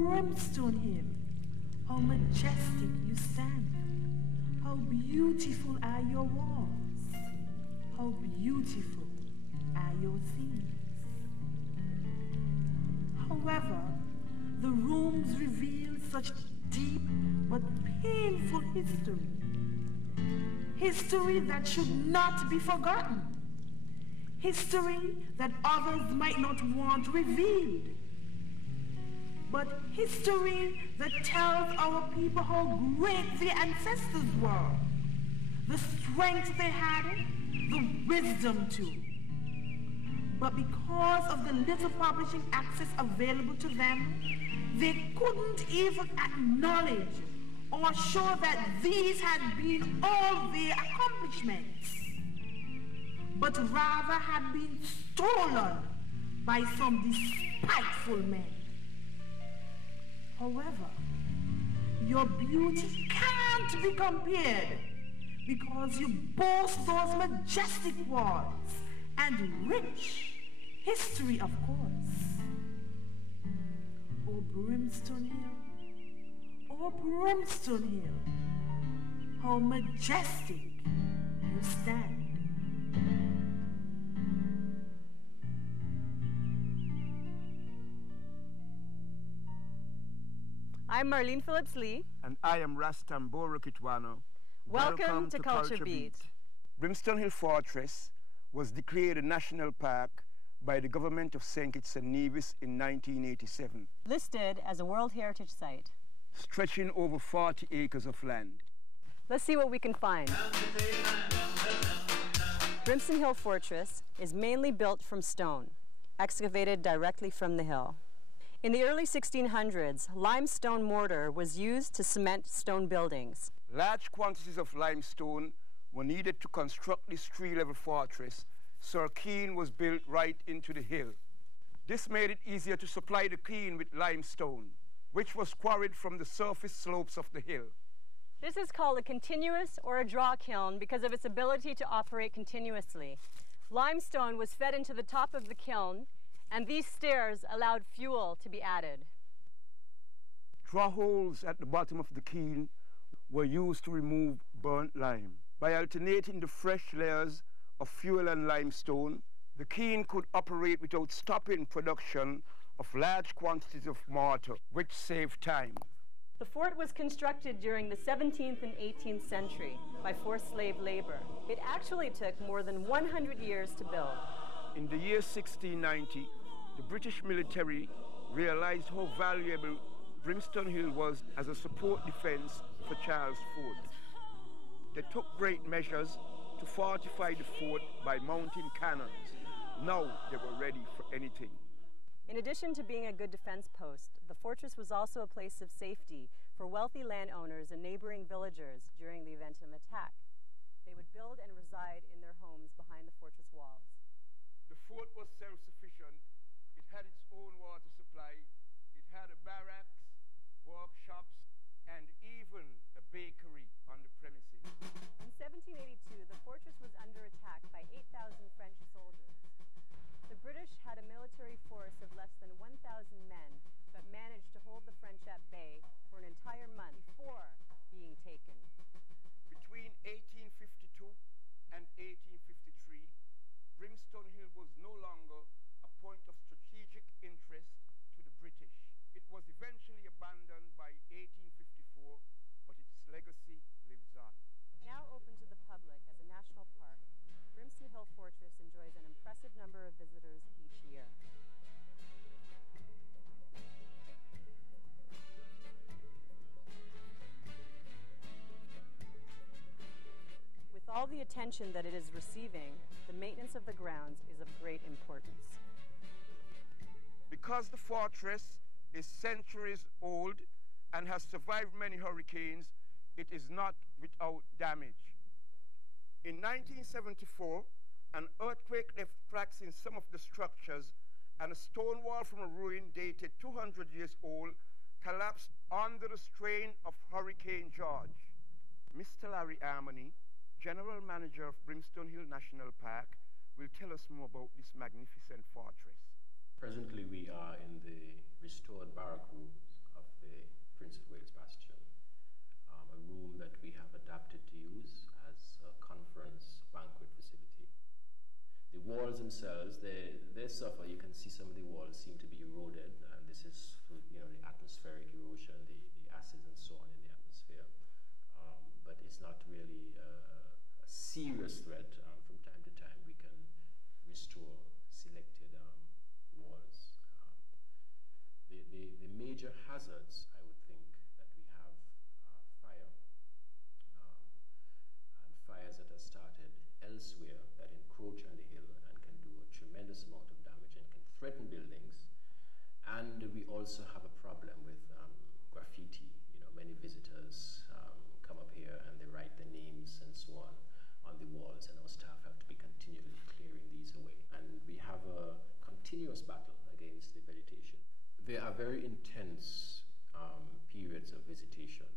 Brimstone Hill, how majestic you stand. How beautiful are your walls. How beautiful are your scenes. However, the rooms reveal such deep but painful history. History that should not be forgotten. History that others might not want revealed. But history that tells our people how great their ancestors were, the strength they had, the wisdom too. But because of the little publishing access available to them, they couldn't even acknowledge or show that these had been all their accomplishments, but rather had been stolen by some despiteful men. However, your beauty can't be compared because you boast those majestic walls and rich history, of course. Oh, Brimstone Hill, oh, Brimstone Hill, how majestic you stand. I'm Marlene Phillips-Lee. And I am Rastambo Rukitwano. Welcome to Culture Beat. Brimstone Hill Fortress was declared a national park by the government of St. Kitts-Nevis in 1987. Listed as a World Heritage Site. Stretching over 40 acres of land. Let's see what we can find. Brimstone Hill Fortress is mainly built from stone, excavated directly from the hill. In the early 1600s, limestone mortar was used to cement stone buildings. Large quantities of limestone were needed to construct this three-level fortress, so a quay was built right into the hill. This made it easier to supply the quay with limestone, which was quarried from the surface slopes of the hill. This is called a continuous or a draw kiln because of its ability to operate continuously. Limestone was fed into the top of the kiln, and these stairs allowed fuel to be added. Draw holes at the bottom of the kiln were used to remove burnt lime. By alternating the fresh layers of fuel and limestone, the kiln could operate without stopping production of large quantities of mortar, which saved time. The fort was constructed during the 17th and 18th century by forced slave labor. It actually took more than 100 years to build. In the year 1690, the British military realized how valuable Brimstone Hill was as a support defense for Charles Fort. They took great measures to fortify the fort by mounting cannons. Now they were ready for anything. In addition to being a good defense post, the fortress was also a place of safety for wealthy landowners and neighboring villagers during the event of an attack. They would build and reside in their homes behind the fortress walls. The fort was self-sufficient. It had its own water supply. It had a barracks, workshops, and even a bakery on the premises. In 1782, the fortress was under attack by 8,000 French soldiers. The British had a military force of less than 1,000 men, but managed to hold the French at bay for an entire month before being taken. Between 1852 and 1853, Brimstone Hill was no longer a point of strategic interest to the British. It was eventually abandoned by 1854, but its legacy lives on. Now open to the public as a national park, Brimstone Hill Fortress enjoys an impressive number of visitors each year. With all the attention that it is receiving, the maintenance of the grounds is of great importance. Because the fortress is centuries old and has survived many hurricanes, it is not without damage. In 1974, an earthquake left cracks in some of the structures, and a stone wall from a ruin dated 200 years old collapsed under the strain of Hurricane George. Mr. Larry Harmony, General Manager of Brimstone Hill National Park, will tell us more about this magnificent fortress. Presently, we are in the restored barrack rooms Prince of Wales Bastion, a room that we have adapted to use as a conference banquet facility. The walls themselves, they suffer. You can see some of the walls seem to be eroded, and this is through, the atmospheric erosion, the acids and so on in the atmosphere. But it's not really a serious threat. From time to time, we can restore selected walls. The major hazards, I would think, that we have are fire, and fires that are started elsewhere that encroach on the hill and can do a tremendous amount of damage and can threaten buildings. And we also have a problem with graffiti. Many visitors come up here and they write their names and so on the walls, and our staff have to be continually clearing these away. And we have a continuous battle against the vegetation. There are very intense periods of visitation,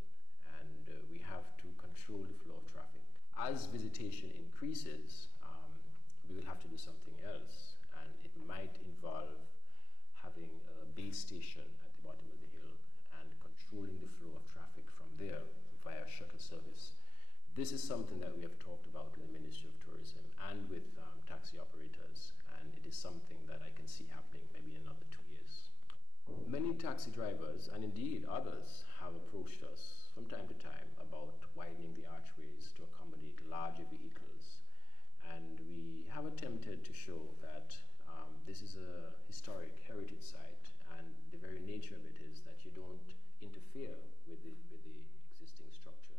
and we have to control the flow of traffic. As visitation increases, we will have to do something else, and it might involve having a base station at the bottom of the hill and controlling the flow of traffic from there via shuttle service. This is something that we have talked about with the Ministry of Tourism and with taxi operators, and it is something that I can see happening maybe in another 2 years. Many taxi drivers, and indeed others, have approached us from time to time about widening the archways to accommodate larger vehicles. And we have attempted to show that this is a historic heritage site, and the very nature of it is that you don't interfere with the existing structure.